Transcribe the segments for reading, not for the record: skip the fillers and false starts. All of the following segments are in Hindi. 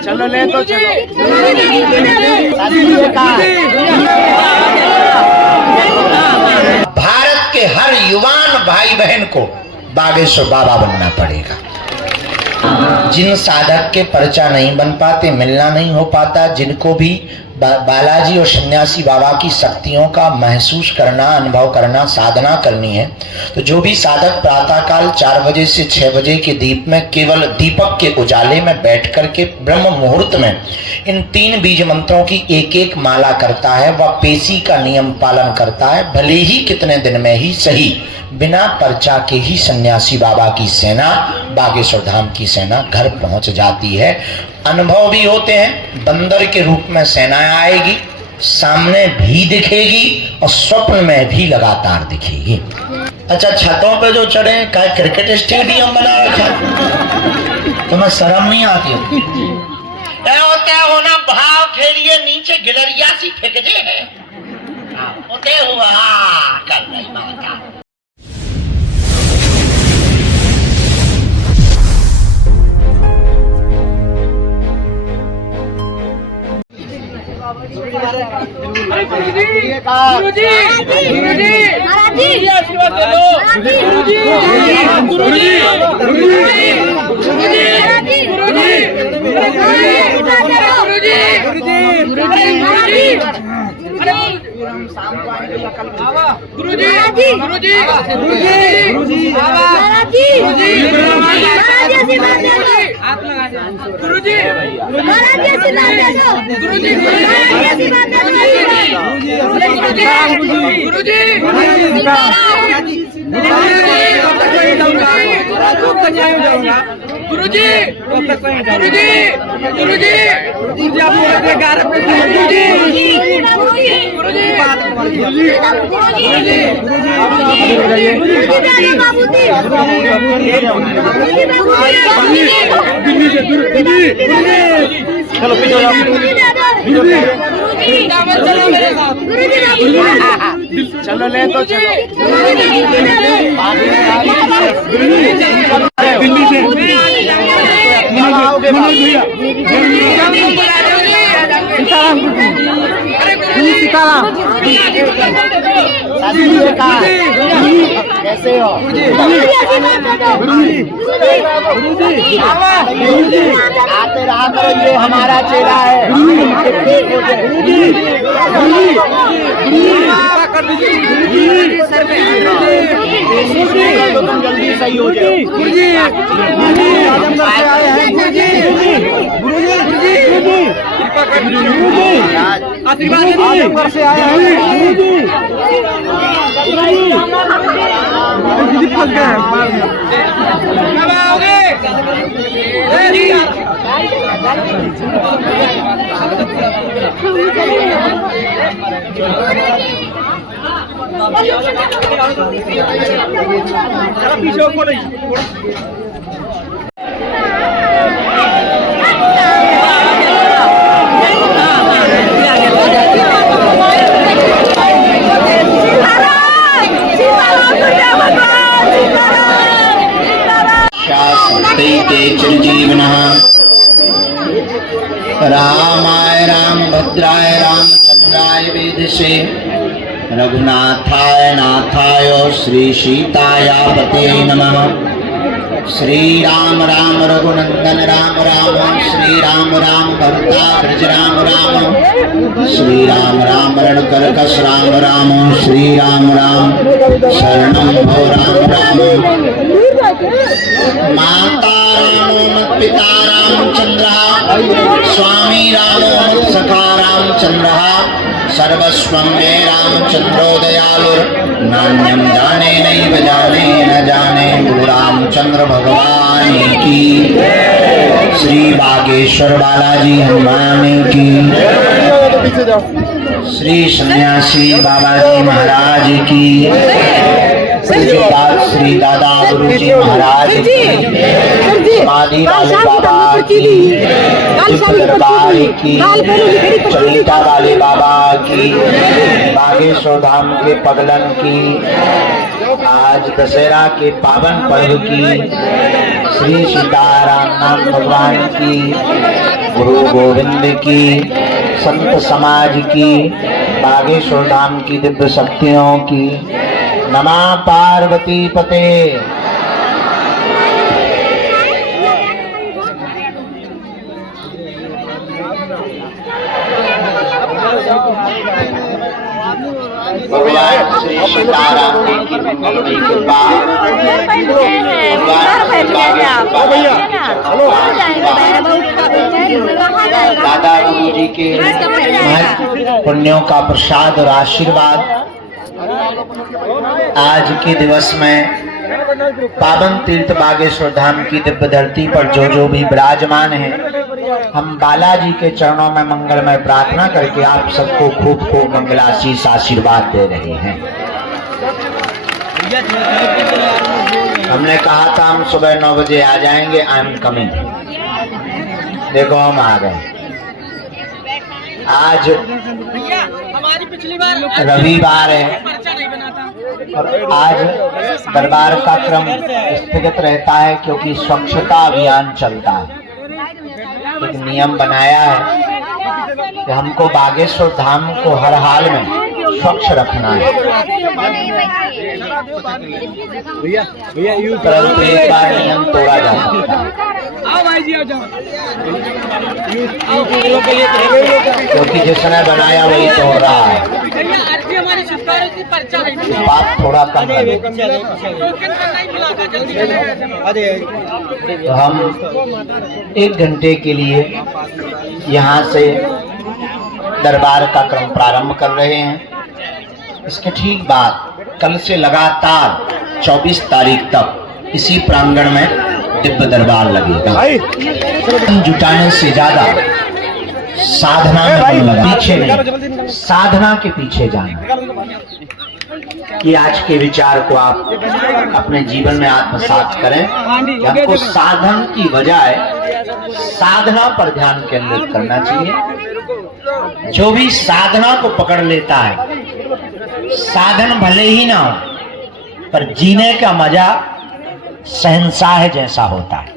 चलो ले तो चलो। भारत के हर युवान भाई बहन को बागेश्वर बाबा बनना पड़ेगा। जिन साधक के पर्चा नहीं बन पाते, मिलना नहीं हो पाता, जिनको भी बालाजी और सन्यासी बाबा की शक्तियों का महसूस करना, अनुभव करना, साधना करनी है, तो जो भी साधक प्रातःकाल 4 बजे से 6 बजे के दीप में केवल दीपक के उजाले में बैठ कर के ब्रह्म मुहूर्त में इन 3 बीज मंत्रों की एक एक माला करता है, वह पेशी का नियम पालन करता है, भले ही कितने दिन में ही सही, बिना पर्चा के ही सन्यासी बाबा की सेना, बागेश्वर धाम की सेना घर पहुंच जाती है। अनुभव भी होते हैं, बंदर के रूप में सेना आएगी, सामने भी दिखेगी और स्वप्न में भी लगातार दिखेगी। अच्छा, छतों पे जो चढ़े का क्रिकेट स्टेडियम बना रखा, तुम्हें शर्म नहीं आती? होते हो ना, भाव खेलिए नीचे गिलरिया सी फेंक दे, होते हुआ कर नहीं माता। चलो ले तो चलो। सीताराम कैसे हो? आते रहा करो, ये हमारा चेला है। तुम जल्दी सही हो जाओ। आजमगढ़ से आए हैं। चिरजीवनः रामाय रामभद्राय रामचंद्राय वेधसे रघुनाथाय नाथाय श्री सीतायापते नमः। श्री राम राम रघुनंदन राम राम, श्री राम राम भरता ब्रज राम राम, श्री राम राम रणकरकस राम राम, श्री राम राम शरणं भो राम राम। माता रामो मत पिता रामचंद्र, स्वामी रामो मत सखा रामचंद्र, सर्वस्वं मे रामचंद्रो दयालु, नान्यं जाने नैव जाने न जाने, गुरु रामचंद्र भगवान की। श्री बागेश्वर बालाजी हनुमान की, श्री सन्यासी बाबाजी महाराज की, श्री दादा गुरु जी महाराज की, समाधि वाले बाबा की, दरबार की, चरिता वाले बाबा की, बागेश्वर धाम के पगलन की, आज दशहरा के पावन पर्व की, श्री सीताराम नाम भगवान की, गुरु गोविंद की, संत समाज की, बागेश्वर धाम की दिव्य शक्तियों की। नमः पार्वती पते। भगवान श्री सीताराम जी की मंगलमयी कृपा, दादा गुरु जी के पुण्यों का प्रसाद और आशीर्वाद आज के दिवस में पावन तीर्थ बागेश्वर धाम की दिव्य धरती पर जो भी विराजमान है, हम बालाजी के चरणों में मंगलमय प्रार्थना करके आप सबको खूब खूब मंगलाशीष आशीर्वाद दे रहे हैं। हमने कहा था हम सुबह 9 बजे आ जाएंगे, आई एम कमिंग। देखो हम आ गए। आज रविवार है और आज दरबार का क्रम स्थगित रहता है क्योंकि स्वच्छता अभियान चलता है। एक नियम बनाया है कि हमको बागेश्वर धाम को हर हाल में स्वच्छ रखना है, परंतु एक बार नियम तोड़ा जा सकता है क्योंकि जिसने बनाया वही तोड़ रहा है। बात थोड़ा कम करें। तो हम 1 घंटे के लिए यहाँ से दरबार का क्रम प्रारंभ कर रहे हैं। इसके ठीक बाद कल से लगातार 24 तारीख तक इसी प्रांगण में दिव्य दरबार लगेगा। जुटाने से ज्यादा साधना में मन लगा, पीछे नहीं, साधना के पीछे जाना। कि आज के विचार को आप अपने जीवन में आत्मसात करें कि आपको साधन की बजाय साधना पर ध्यान केंद्रित करना चाहिए। जो भी साधना को पकड़ लेता है, साधन भले ही ना हो पर जीने का मजा शहंशाह जैसा होता है,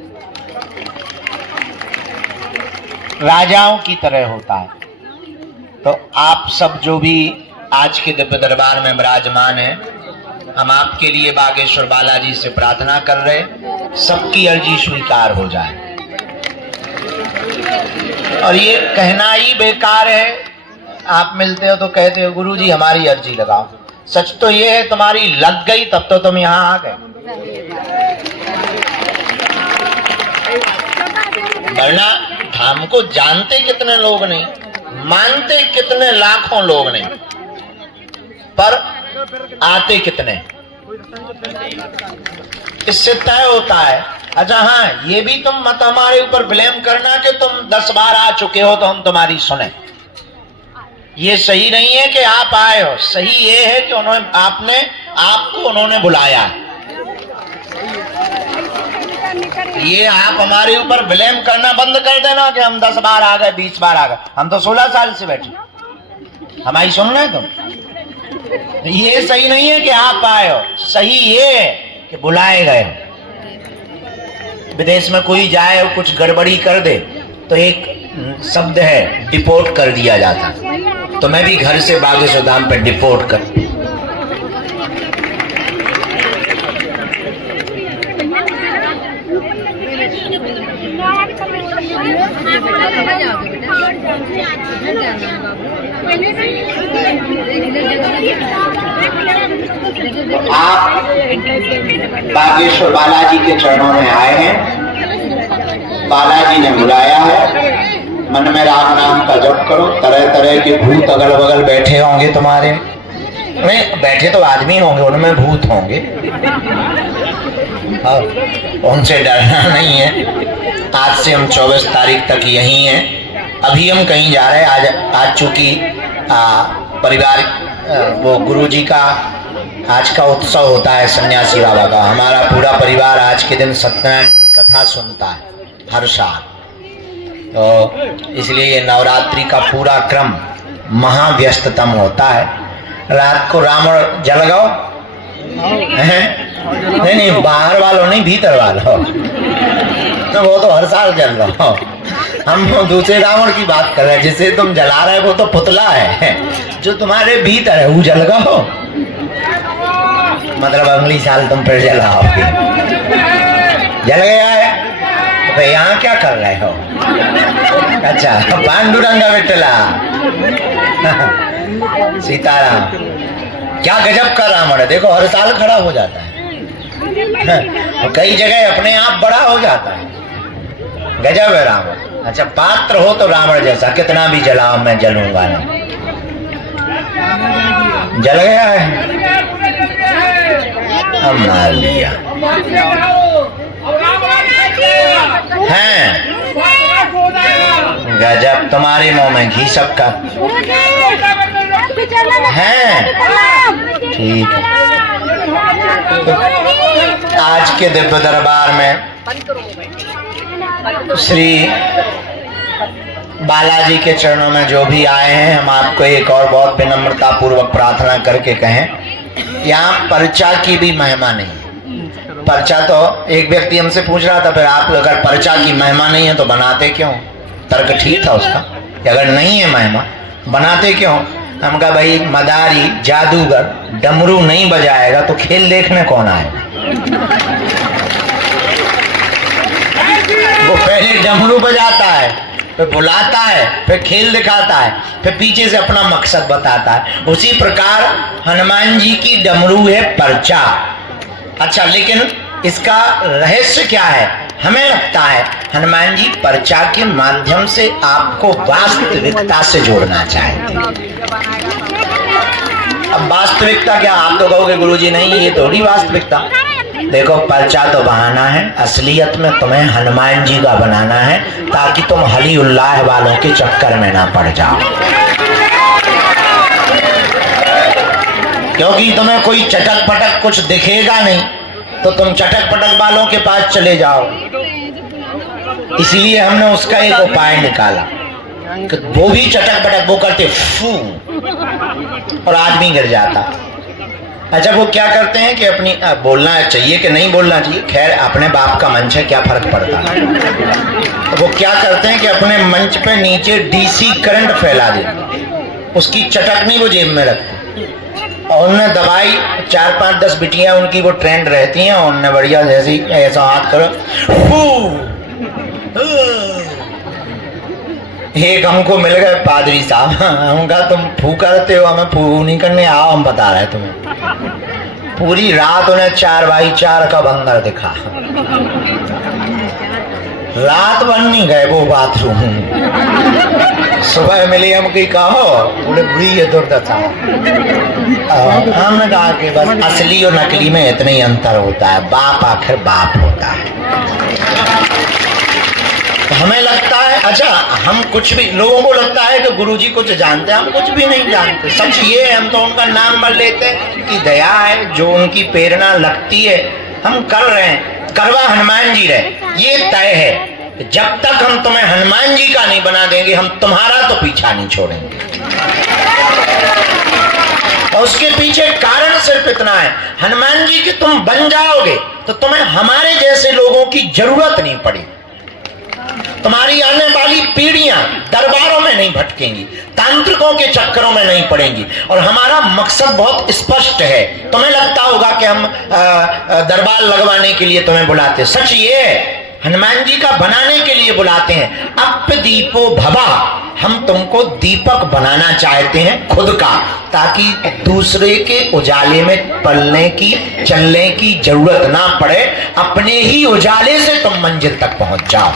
राजाओं की तरह होता है। तो आप सब जो भी आज के दिव्य दरबार में विराजमान है, हम आपके लिए बागेश्वर बालाजी से प्रार्थना कर रहे, सबकी अर्जी स्वीकार हो जाए। और ये कहना ही बेकार है, आप मिलते हो तो कहते हो गुरुजी हमारी अर्जी लगाओ। सच तो ये है तुम्हारी लग गई तब तो तुम यहाँ आ गए, वरना धाम को जानते कितने लोग नहीं, मानते कितने लाखों लोग नहीं, पर आते कितने। इससे तय होता है। अच्छा हाँ, ये भी तुम मत हमारे ऊपर ब्लेम करना कि तुम 10 बार आ चुके हो तो हम तुम्हारी सुने। ये सही नहीं है कि आप आए हो, सही ये है कि आपको उन्होंने बुलाया। ये आप हमारे ऊपर ब्लेम करना बंद कर देना कि हम 10 बार आ गए, 20 बार आ गए। हम तो 16 साल से बैठे, हमारी सुन रहे तुम। ये सही नहीं है कि आप आए हो, सही ये है कि बुलाए गए। विदेश में कोई जाए और कुछ गड़बड़ी कर दे तो एक शब्द है डिपोर्ट कर दिया जाता। तो मैं भी घर से बागेश्वर धाम पे डिपोर्ट कर। आप बागेश्वर बालाजी के चरणों में आए हैं, बालाजी ने बुलाया है। मन में राम नाम का जप करो। तरह तरह के भूत अगल बगल बैठे होंगे तुम्हारे, नहीं बैठे तो आदमी होंगे, उनमें भूत होंगे, उनसे डरना नहीं है। आज से हम 24 तारीख तक यहीं हैं। अभी हम कहीं जा रहे हैं। आज चूंकि परिवार वो गुरुजी का आज का उत्सव होता है सन्यासी बाबा का। हमारा पूरा परिवार आज के दिन सत्यनारायण की कथा सुनता है हर साल। तो इसलिए ये नवरात्रि का पूरा क्रम महाव्यस्ततम होता है। रात को रावण जलगाओ नहीं नहीं, बाहर वालों नहीं, भीतर वालों। तो वो तो हर साल जल रहा हो। हम दूसरे रावण की बात कर रहे हैं, जिसे तुम जला रहे हो वो तो पुतला है। जो तुम्हारे भीतर है वो जलगाओ, मतलब अगली साल तुम फिर जलाओगे। जल गया है तो यहाँ क्या कर रहे हो? अच्छा, पांडुरंगा विठला सीताराम, क्या गजब का रावण है। देखो हर साल खड़ा हो जाता है और कई जगह अपने आप बड़ा हो जाता है। गजब है रावण। अच्छा, पात्र हो तो रावण जैसा, कितना भी जलाओ मैं जलूंगा नहीं। जल गया है, हम मार लिया हैं। गजब, तुम्हारे मुंह में घी सबका है। ठीक है, आज के दिव्य दरबार में श्री बालाजी के चरणों में जो भी आए हैं, हम आपको एक और बहुत विनम्रता पूर्वक प्रार्थना करके कहें, यहाँ पर्चा की भी महिमा नहीं। पर्चा तो एक व्यक्ति हमसे पूछ रहा था, फिर आप अगर पर्चा की महिमा नहीं है तो बनाते क्यों? तर्क ठीक था उसका, अगर नहीं है महिमा बनाते क्यों? हम कहा भाई, मदारी जादूगर डमरू नहीं बजाएगा तो खेल देखने कौन आएगा? वो पहले डमरू बजाता है, फिर बुलाता है, फिर खेल दिखाता है, फिर पीछे से अपना मकसद बताता है। उसी प्रकार हनुमान जी की डमरू है पर्चा। अच्छा, लेकिन इसका रहस्य क्या है? हमें लगता है हनुमान जी पर्चा के माध्यम से आपको वास्तविकता से जोड़ना चाहते हैं। अब वास्तविकता क्या? आप तो कहोगे गुरुजी नहीं, ये थोड़ी वास्तविकता। देखो, पर्चा तो बहाना है, असलियत में तुम्हें हनुमान जी का बनाना है ताकि तुम हली उल्लाह वालों के चक्कर में ना पड़ जाओ। क्योंकि तुम्हें कोई चटक पटक कुछ दिखेगा नहीं तो तुम चटक पटक वालों के पास चले जाओ। इसलिए हमने उसका एक उपाय निकाला कि वो भी चटक पटक वो करते फू और आदमी गिर जाता। अच्छा, वो क्या करते हैं कि अपनी बोलना चाहिए कि नहीं बोलना चाहिए, खैर अपने बाप का मंच है, क्या फर्क पड़ता है। वो क्या करते हैं कि अपने मंच पे नीचे डीसी करंट फैला देते, उसकी चटकनी वो जेब में रखते और उनने दवाई 4-5-10 बिटियां उनकी वो ट्रेंड रहती हैं, और उनने बढ़िया जैसी ऐसा हाथ करो। एक हमको मिल गए पादरी साहब, हम कहा तुम फू करते हो, हमें फू नहीं करने, आओ हम बता रहे तुम्हें। पूरी रात उन्हें 4x4 का बंदर दिखा। रात भर नहीं गए वो बाथरूम। सुबह मिली हम की कहो, बोले बुरी ये दुर्दशा। हमने कहा कि बस असली और नकली में इतना ही अंतर होता है, बाप आखिर बाप होता है। हमें लगता है, अच्छा हम कुछ भी, लोगों को लगता है कि गुरुजी कुछ जानते हैं, हम कुछ भी नहीं जानते। सच ये है, हम तो उनका नाम भर लेते हैं कि दया है, जो उनकी प्रेरणा लगती है हम कर रहे हैं। करवा हनुमान जी रहे, ये तय है। जब तक हम तुम्हें हनुमान जी का नहीं बना देंगे, हम तुम्हारा तो पीछा नहीं छोड़ेंगे। और उसके पीछे कारण सिर्फ इतना है, हनुमान जी के तुम बन जाओगे तो तुम्हें हमारे जैसे लोगों की जरूरत नहीं पड़ेगी। तुम्हारी आने वाली पीढ़ियां दरबारों में नहीं भटकेंगी, तांत्रिकों के चक्करों में नहीं पड़ेंगी। और हमारा मकसद बहुत स्पष्ट है। तुम्हें लगता होगा कि हम दरबार लगवाने के लिए तुम्हें बुलाते, सच ये है हनुमान जी का बनाने के लिए बुलाते हैं। अप दीपो भवा, हम तुमको दीपक बनाना चाहते हैं खुद का, ताकि दूसरे के उजाले में पलने की चलने की जरूरत ना पड़े, अपने ही उजाले से तुम मंजिल तक पहुंच जाओ।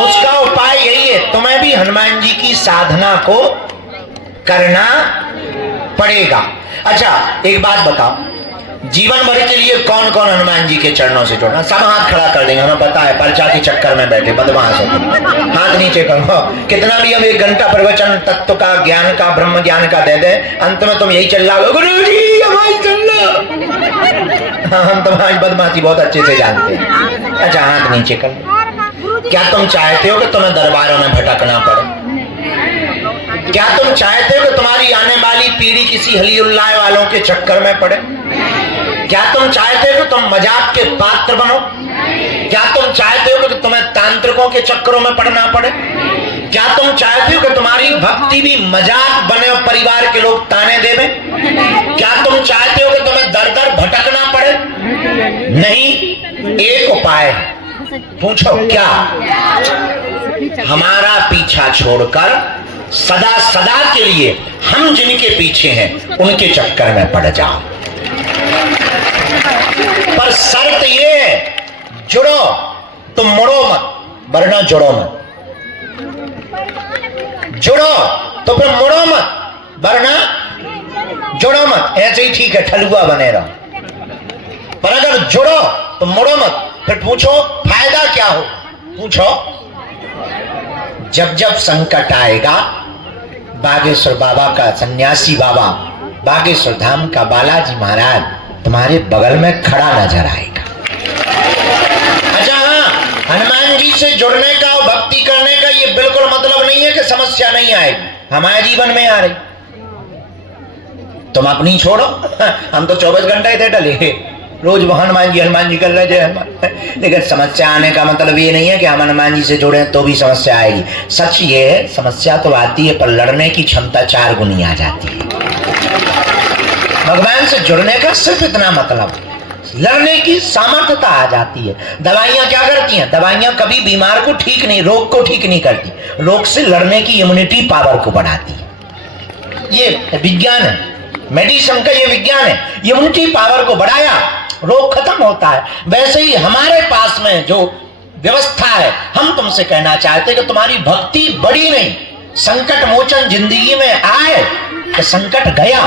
उसका उपाय यही है, तुम्हें भी हनुमान जी की साधना को करना पड़ेगा। अच्छा, एक बात बताओ, जीवन भर के लिए कौन कौन हनुमान जी के चरणों से जुड़ना? सब हाथ खड़ा कर देंगे, हमें पता है पर्चा के चक्कर में बैठे बदमाश हो। हाथ नीचे करो। कितना भी हम 1 घंटा प्रवचन तत्व का, ज्ञान का, ब्रह्म ज्ञान का दे दे, अंत में तुम यही चिल्ला गुरु जी हमारी चलना। हम तुम्हारी बदमाशी बहुत अच्छे से जानते हैं। अच्छा हाथ नीचे कर। क्या तुम चाहते हो कि तुम्हें दरबारों में भटकना पड़े? क्या तुम चाहते हो कि तुम्हारी आने वाली पीढ़ी किसी हलीउल्लाह वालों के चक्कर में पड़े? क्या तुम चाहते हो कि तुम मजाक के पात्र बनो? क्या तुम चाहते हो कि तुम्हें तांत्रिकों के चक्करों में पड़ना पड़े? क्या तुम चाहते हो कि तुम्हारी भक्ति भी मजाक बने और परिवार के लोग ताने देवे? क्या तुम चाहते हो कि तुम्हें दर दर भटकना पड़े? नहीं, एक उपाय है। पूछो क्या? हमारा पीछा छोड़कर सदा सदा के लिए हम जिनके पीछे हैं उनके चक्कर में पड़ जाओ। पर शर्त ये है, जुड़ो तुम मुड़ो मत, वरना जुड़ो मत। जुड़ो तो फिर मुड़ो मत, वरना जुड़ो मत। ऐसे ही ठीक है, ठलुआ बने रहो। पर अगर जुड़ो तो मुड़ो मत। फिर पूछो फायदा क्या हो? पूछो जब जब संकट आएगा, बागेश्वर बाबा का सन्यासी बाबा, बागेश्वर धाम का बालाजी महाराज तुम्हारे बगल में खड़ा नजर आएगा। अच्छा हाँ, हनुमान जी से जुड़ने का और भक्ति करने का ये बिल्कुल मतलब नहीं है कि समस्या नहीं आएगी। हमारे जीवन में आ रही, तुम अपनी छोड़ो। हम तो 24 घंटे थे डले, रोज हनुमान जी कर रहे थे। लेकिन समस्या आने का मतलब ये नहीं है कि हम हनुमान जी से जुड़े तो भी समस्या आएगी। सच ये है, समस्या तो आती है पर लड़ने की क्षमता 4 गुनी आ जाती है। भगवान से जुड़ने का सिर्फ इतना मतलब, लड़ने की सामर्थ्यता आ जाती है। दवाइयां क्या करती हैं? दवाइयां कभी बीमार को ठीक नहीं, रोग को ठीक नहीं करती, रोग से लड़ने की इम्यूनिटी पावर को बढ़ाती है। ये विज्ञान है, मेडिसिन का ये विज्ञान है। इम्यूनिटी पावर को बढ़ाया, रोग खत्म होता है। वैसे ही हमारे पास में जो व्यवस्था है, हम तुमसे कहना चाहते कि तुम्हारी भक्ति बड़ी नहीं, संकट मोचन जिंदगी में आए तो संकट गया,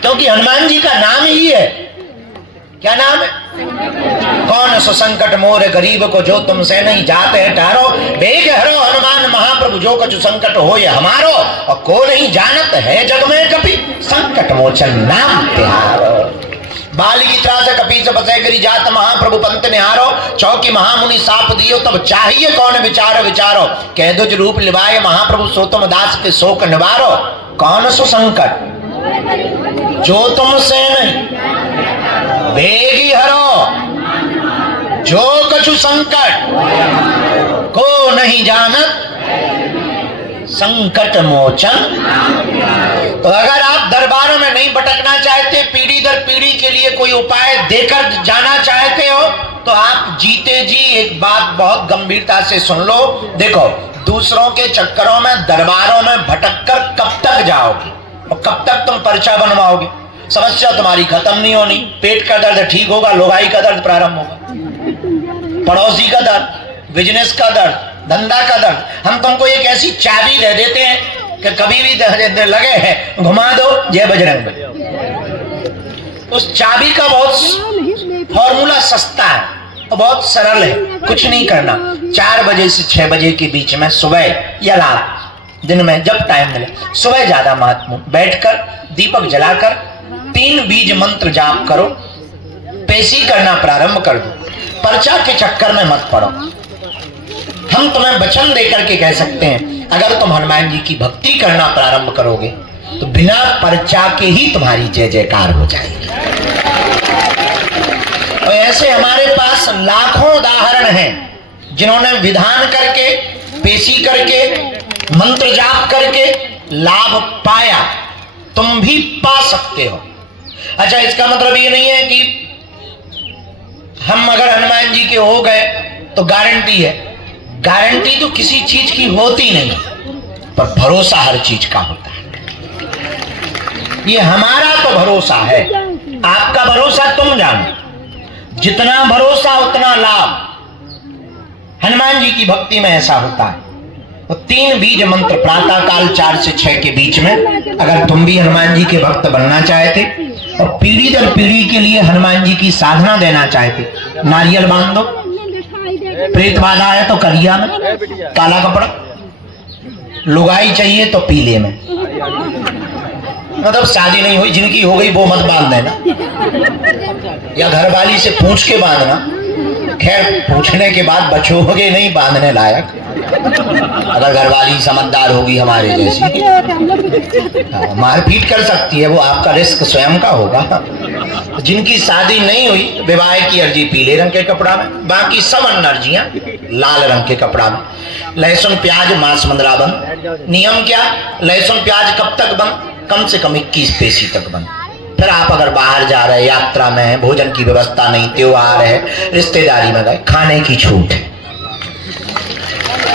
क्योंकि हनुमान जी का नाम ही है। क्या नाम है? कौन सो संकट मोर गरीब को जो तुमसे नहीं जाते है टारो, बेग हरो हनुमान महाप्रभु जो कछु संकट हो ये हमारो, और को नहीं जानत है जग में कभी संकट मोचन नाम प्यारो। बाली की तरह से कपी से बसे करी जात महाप्रभु पंत निहारो, चौकी महामुनि साप दियो तब चाहिए कौन विचारो विचारो, कह दो जो रूप लिवाए महाप्रभु सो तुम दास के शोक निवारो। कौन सो संकट जो तुमसे नहीं, बेगी हरो जो कछु संकट, को नहीं जानत संकट मोचन। तो अगर आप दरबारों में नहीं भटकना चाहते, पीढ़ी दर पीढ़ी के लिए कोई उपाय देकर जाना चाहते हो, तो आप जीते जी एक बात बहुत गंभीरता से सुन लो। देखो, दूसरों के चक्करों में दरबारों में भटककर कब तक जाओगे और कब तक तुम पर्चा बनवाओगे? समस्या तुम्हारी खत्म नहीं होनी। पेट का दर्द ठीक होगा, लोगाई का दर्द प्रारंभ होगा, पड़ोसी का दर्द, बिजनेस का दर्द, धंधा का दर्द। हम तुमको एक ऐसी चाबी दे देते हैं कि कभी भी लगे है घुमा दो जय बजरंग बली। उस चाबी का बहुत फॉर्मूला सस्ता है और बहुत सरल है। कुछ नहीं करना, 4 बजे से 6 बजे के बीच में, सुबह या रात, दिन में जब टाइम मिले, सुबह ज्यादा महत्वपूर्ण, बैठकर दीपक जलाकर 3 बीज मंत्र जाप करो, पेशी करना प्रारंभ कर दो। पर्चा के चक्कर में मत पड़ो। हम तुम्हें वचन देकर के कह सकते हैं, अगर तुम हनुमान जी की भक्ति करना प्रारंभ करोगे तो बिना पर्चा के ही तुम्हारी जय जयकार हो जाएगी। और ऐसे हमारे पास लाखों उदाहरण हैं जिन्होंने विधान करके, पेशी करके, मंत्र जाप करके लाभ पाया। तुम भी पा सकते हो। अच्छा, इसका मतलब ये नहीं है कि हम अगर हनुमान जी के हो गए तो गारंटी है। गारंटी तो किसी चीज की होती नहीं, पर भरोसा हर चीज का होता है। ये हमारा तो भरोसा है, आपका भरोसा तुम जानो। जितना भरोसा उतना लाभ। हनुमान जी की भक्ति में ऐसा होता है। वो 3 बीज मंत्र प्रातः काल 4 से 6 के बीच में, अगर तुम भी हनुमान जी के भक्त बनना चाहते और पीढ़ी दर पीढ़ी के लिए हनुमान जी की साधना देना चाहते, नारियल बांध दो, प्रेत बाधा है तो करिया में, काला कपड़ा, लुगाई चाहिए तो पीले में, मतलब शादी नहीं हुई जिनकी हो गई वो मत बांध देना, या घर वाली से पूछ के बांधना, खैर पूछने के बाद बचोगे नहीं बांधने लायक, अगर घरवाली समझदार होगी हमारे जैसी, मारपीट कर सकती है, वो आपका रिस्क स्वयं का होगा। जिनकी शादी नहीं हुई विवाह की अर्जी पीले रंग के कपड़ा में, बाकी सब अर्जियां लाल रंग के कपड़ा में। लहसुन प्याज मांस मंदरा बंद। नियम क्या? लहसुन प्याज कब तक बंद? कम से कम 21 पेशी तक बंद। फिर आप अगर बाहर जा रहे, यात्रा में है, भोजन की व्यवस्था नहीं, त्योहार है, रिश्तेदारी में गए, खाने की छूट है,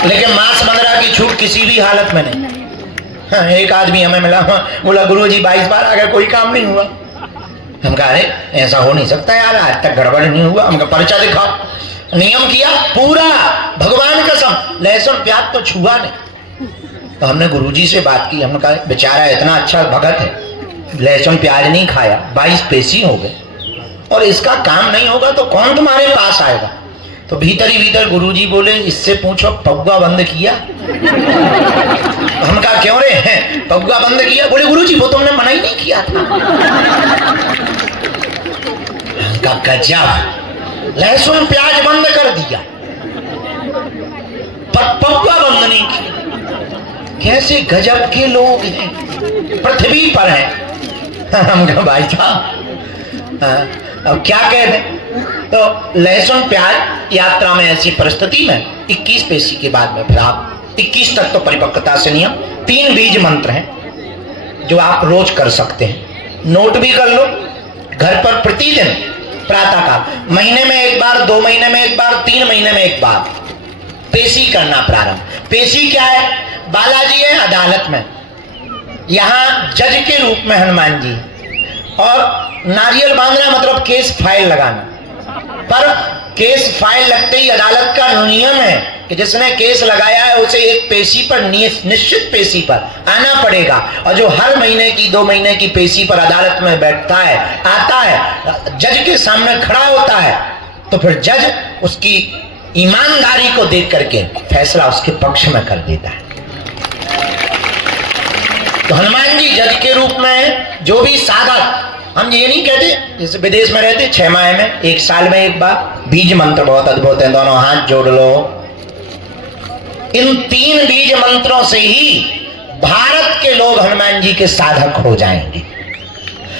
लेकिन मांस मंदरा की छूट किसी भी हालत में नहीं। हाँ, एक आदमी हमें मिला, बोला गुरुजी 22 बार आ गए कोई काम नहीं हुआ। हम कहा अरे ऐसा हो नहीं सकता यार, आज तक गड़बड़ नहीं हुआ। हमका पर्चा दिखाओ। नियम किया पूरा, भगवान कसम, लहसुन प्याज तो छुआ नहीं। तो हमने गुरुजी से बात की, हमने कहा बेचारा इतना अच्छा भगत है, लहसुन प्याज नहीं खाया, 22 पेशी हो गए, और इसका काम नहीं होगा तो कौन तुम्हारे पास आएगा? तो भीतर ही भीतर गुरुजी बोले इससे पूछो पौवा बंद किया? हम कहा क्यों रे हैं पौवा बंद किया? बोले गुरुजी वो तुमने मना ही नहीं किया था। हमका गजब, लहसुन प्याज बंद कर दिया पर पौवा बंद नहीं किया। कैसे गजब के लोग हैं, पृथ्वी पर हैं। हम कहा भाई साहब अब क्या कह दें? तो लहसुन प्याज यात्रा में ऐसी परिस्थिति में 21 पेशी के बाद में फिर आप 21 तक तो परिपक्वता से नियम। 3 बीज मंत्र हैं जो आप रोज कर सकते हैं, नोट भी कर लो घर पर। प्रतिदिन प्रातः काल, महीने में एक बार, 2 महीने में एक बार, 3 महीने में एक बार पेशी करना प्रारंभ। पेशी क्या है? बालाजी है अदालत में, यहाँ जज के रूप में हनुमान जी, और नारियल बांधना मतलब केस फाइल लगाना। पर केस फाइल लगते ही अदालत का नियम है कि जिसने केस लगाया है उसे एक पेशी पर, निश्चित पेशी पर आना पड़ेगा, और जो हर महीने की 2 महीने की पेशी पर अदालत में बैठता है, आता है, जज के सामने खड़ा होता है, तो फिर जज उसकी ईमानदारी को देख करके फैसला उसके पक्ष में कर देता है। तो हनुमान जी जज के रूप में है। जो भी साधक, हम ये नहीं कहते जैसे विदेश में रहते 6 माह में, 1 साल में एक बार, बीज मंत्र बहुत अद्भुत है, दोनों हाथ जोड़ लो। इन 3 बीज मंत्रों से ही भारत के लोग हनुमान जी के साधक हो जाएंगे।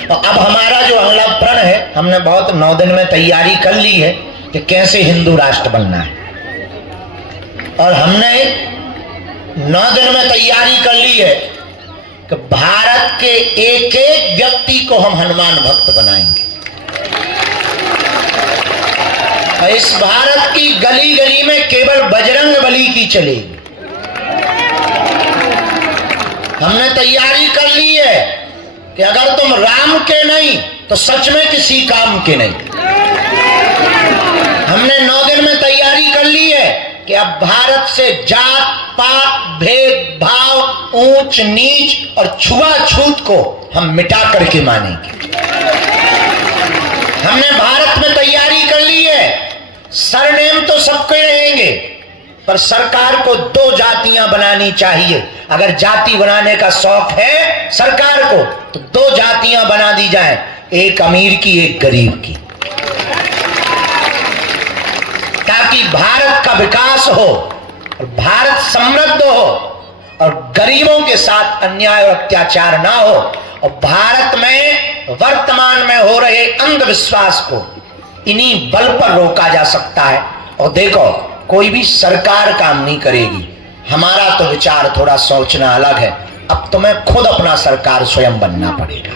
और अब हमारा जो अगला प्रण है, हमने बहुत 9 दिन में तैयारी कर ली है कि कैसे हिंदू राष्ट्र बनना है, और हमने 9 दिन में तैयारी कर ली है कि भारत के एक एक व्यक्ति को हम हनुमान भक्त बनाएंगे। और इस भारत की गली गली में केवल बजरंग बली की चलेगी। हमने तैयारी कर ली है कि अगर तुम राम के नहीं तो सच में किसी काम के नहीं। हमने 9 दिन में तैयारी कर ली है कि अब भारत से जात पात, भेदभाव, ऊंच नीच और छुआछूत को हम मिटा करके मानेंगे। हमने भारत में तैयारी कर ली है, सरनेम तो सबके रहेंगे, पर सरकार को 2 जातियां बनानी चाहिए। अगर जाति बनाने का शौक है सरकार को तो 2 जातियां बना दी जाए, एक अमीर की एक गरीब की, ताकि भारत का विकास हो और भारत समृद्ध हो और गरीबों के साथ अन्याय और अत्याचार ना हो, और भारत में वर्तमान में हो रहे अंधविश्वास को इन्हीं बल पर रोका जा सकता है। और देखो कोई भी सरकार काम नहीं करेगी, हमारा तो विचार थोड़ा सोचना अलग है। अब तुम्हें खुद अपना सरकार स्वयं बनना पड़ेगा।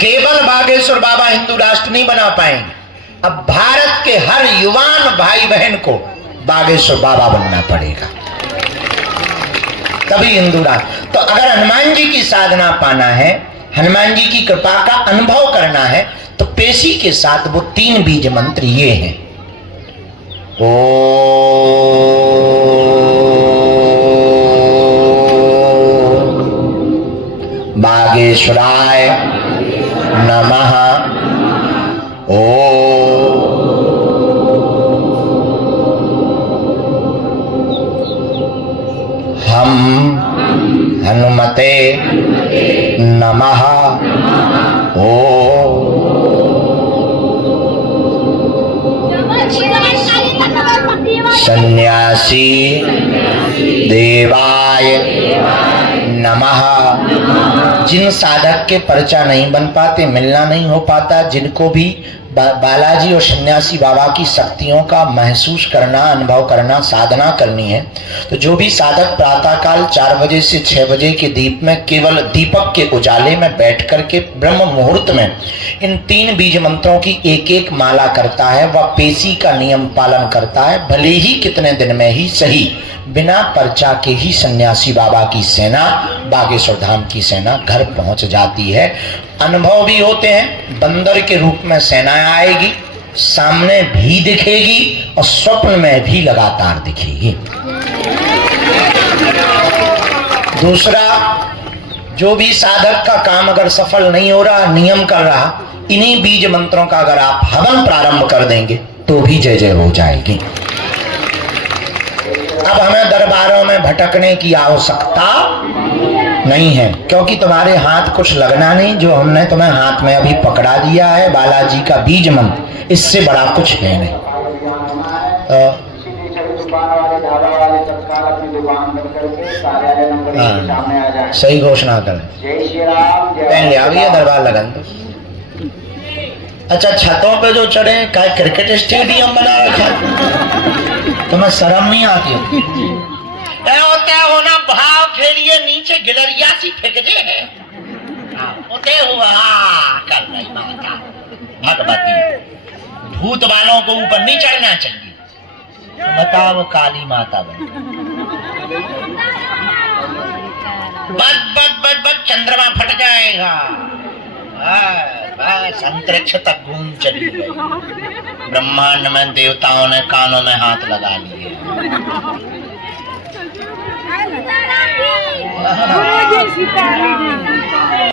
केवल बागेश्वर बाबा हिंदू राष्ट्र नहीं बना पाएंगे, अब भारत के हर युवान भाई बहन को बागेश्वर बाबा बनना पड़ेगा, तभी हिंदू राष्ट्र। तो अगर हनुमान जी की साधना पाना है, हनुमान जी की कृपा का अनुभव करना है, तो पेशी के साथ वो 3 बीज मंत्र ये हैं। ओ बागेश्वराय नमः। ओ हम हनुमते नमः। ओ सन्यासी देवाय नमः। जिन साधक के पर्चा नहीं बन पाते, मिलना नहीं हो पाता, जिनको भी बालाजी और सन्यासी बाबा की शक्तियों का महसूस करना, अनुभव करना, साधना करनी है, तो जो भी साधक प्रातःकाल 4 बजे से 6 बजे के दीप में केवल दीपक के उजाले में बैठ करके ब्रह्म मुहूर्त में इन 3 बीज मंत्रों की एक एक माला करता है, वह पेशी का नियम पालन करता है, भले ही कितने दिन में ही सही, बिना पर्चा के ही सन्यासी बाबा की सेना, बागेश्वर धाम की सेना घर पहुंच जाती है। अनुभव भी होते हैं, बंदर के रूप में सेना आएगी, सामने भी दिखेगी और स्वप्न में भी लगातार दिखेगी। दूसरा, जो भी साधक का काम अगर सफल नहीं हो रहा, नियम कर रहा, इन्हीं बीज मंत्रों का अगर आप हवन प्रारंभ कर देंगे तो भी जय जय हो जाएगी। अब हमें दरबारों में भटकने की आवश्यकता नहीं है, क्योंकि तुम्हारे हाथ कुछ लगना नहीं। जो हमने तुम्हें हाथ में अभी पकड़ा दिया है बालाजी का बीज मंत्र, इससे बड़ा कुछ है नहीं। सही घोषणा करें, पहन लिया भैया दरबार लगन तो। अच्छा, छतों पे जो चढ़े, क्या क्रिकेट स्टेडियम बना रखा, तुम्हें शर्म नहीं आती? होते हो ना, भाव खेलिए नीचे गिलरिया सी फेंक दे, होते हुआ कर रही माता भगवती। भूत वालों को ऊपर नहीं चढ़ना चाहिए, बताओ काली माता बन। बस बस बस बस, चंद्रमा फट जाएगा, बस अंतरिक्ष तक घूम चली गई। ब्रह्मांड में देवताओं ने कानों में हाथ लगा लिए।